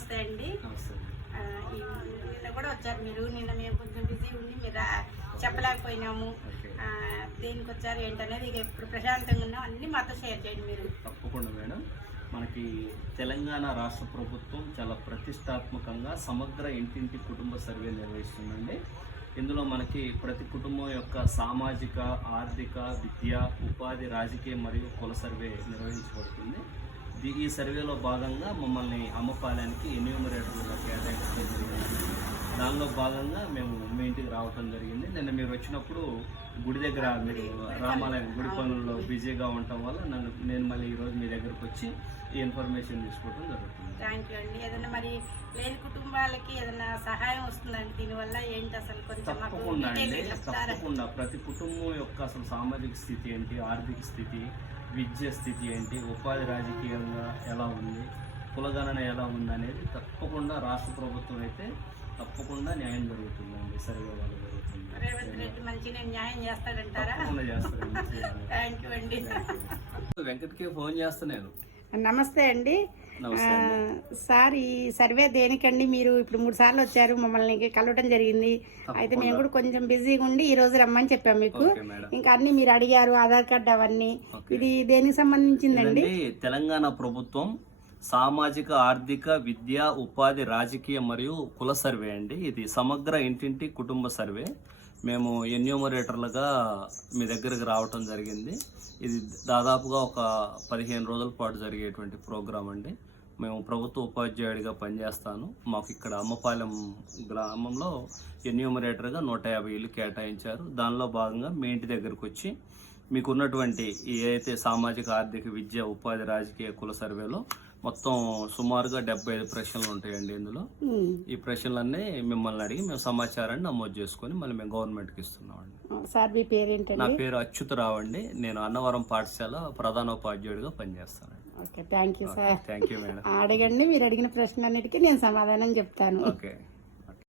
నమస్తే అండి. నిన్న కూడా వచ్చారు మీరు. నిన్న మేము కొంచెం బిజీ ఉండి మీరు చెప్పలేకపోయినాము. దేనికి వచ్చారు ఏంటనేది ఇక ఇప్పుడు ప్రశాంతంగా ఉన్నాం. అన్ని మాతో షేర్ చేయండి మీరు. తప్పకుండా మేడం. మనకి తెలంగాణ రాష్ట్ర ప్రభుత్వం చాలా ప్రతిష్టాత్మకంగా సమగ్ర ఇంటింటి కుటుంబ సర్వే నిర్వహిస్తుందండి. ఇందులో మనకి ప్రతి కుటుంబం యొక్క సామాజిక ఆర్థిక విద్య ఉపాధి రాజకీయ మరియు కుల సర్వే నిర్వహించబడుతుంది. ఈ సర్వేలో భాగంగా మమ్మల్ని అమ్మపాలయానికి ఎన్యూమరేటర్లుగా కేటాయించడం జరిగింది. దానిలో భాగంగా మేము మీ రావటం జరిగింది. నిన్న మీరు వచ్చినప్పుడు గుడి దగ్గర మీరు రామాలయం గుడి పనుల్లో బిజీగా ఉండటం వల్ల నన్ను నేను మళ్ళీ ఈరోజు మీ దగ్గరకు వచ్చి ఈ ఇన్ఫర్మేషన్ తీసుకోవడం జరుగుతుంది. థ్యాంక్ యూ అండి. ఏదైనా మరి లేని కుటుంబాలకి ఏదైనా సహాయం వస్తుందండి? దీనివల్ల ఏంటి అసలు కొంచెం తప్పకుండా అండి. తప్పకుండా. ప్రతి కుటుంబం యొక్క అసలు సామాజిక స్థితి ఏంటి? ఆర్థిక స్థితి విద్య స్థితి ఏంటి? ఉపాధి రాజకీయంగా ఎలా ఉంది? కులగణన ఎలా ఉంది అనేది తప్పకుండా రాష్ట్ర ప్రభుత్వం అయితే తప్పకుండా న్యాయం జరుగుతుందండి. సర్వే వల్ల జరుగుతుంది. రేవంత్ రెడ్డి మంచిగా న్యాయం చేస్తాడంటారా? తప్పకుండా చేస్తారండి థ్యాంక్ యూ అండి. వెంకట్కి ఫోన్ చేస్తున్నాను నమస్తే అండి. సార్ ఈ సర్వే దేనికండి? మీరు ఇప్పుడు మూడు సార్లు వచ్చారు మమ్మల్ని కలవటం జరిగింది. అయితే మేము కూడా కొంచెం బిజీగా ఉండి ఈ రోజు రమ్మని చెప్పాం మీకు. ఇంకా అన్ని మీరు అడిగారు ఆధార్ కార్డు అవన్నీ. ఇది దేనికి సంబంధించిందండి? తెలంగాణ ప్రభుత్వం సామాజిక ఆర్థిక విద్య ఉపాధి రాజకీయ మరియు కుల సర్వే అండి. ఇది సమగ్ర ఇంటింటి కుటుంబ సర్వే. మేము ఎన్యూమరేటర్లుగా మీ దగ్గరికి రావటం జరిగింది. ఇది దాదాపుగా ఒక పదిహేను రోజుల పాటు జరిగేటువంటి ప్రోగ్రాం అండి. మేము ప్రభుత్వ ఉపాధ్యాయుడిగా పనిచేస్తాను. మాకు ఇక్కడ అమ్మపాలెం గ్రామంలో ఎన్యూమరేటర్గా నూట యాభై ఇల్లు కేటాయించారు. దానిలో భాగంగా మీ ఇంటి దగ్గరకు వచ్చి మీకు ఉన్నటువంటి ఈ ఏదైతే సామాజిక ఆర్థిక విద్య ఉపాధి రాజకీయ కుల సర్వేలో మొత్తం సుమారుగా డెబ్బై ఐదు ప్రశ్నలు ఉంటాయండి ఇందులో. ఈ ప్రశ్నలన్నీ మిమ్మల్ని అడిగి మేము సమాచారాన్ని నమోదు చేసుకొని మళ్ళీ మేము గవర్నమెంట్కి ఇస్తున్నామండి. సార్ మీ నా పేరేంటండి పేరు అచ్యుతరావు అండి. నేను అన్నవరం పాఠశాల ప్రధానోపాధ్యాయుడిగా పనిచేస్తానండి. Okay thank you sir. Thank you madam. అడగండి మీరు అడిగిన ప్రశ్నలన్నిటికీ నేను సమాధానం చెప్తాను. ఓకే.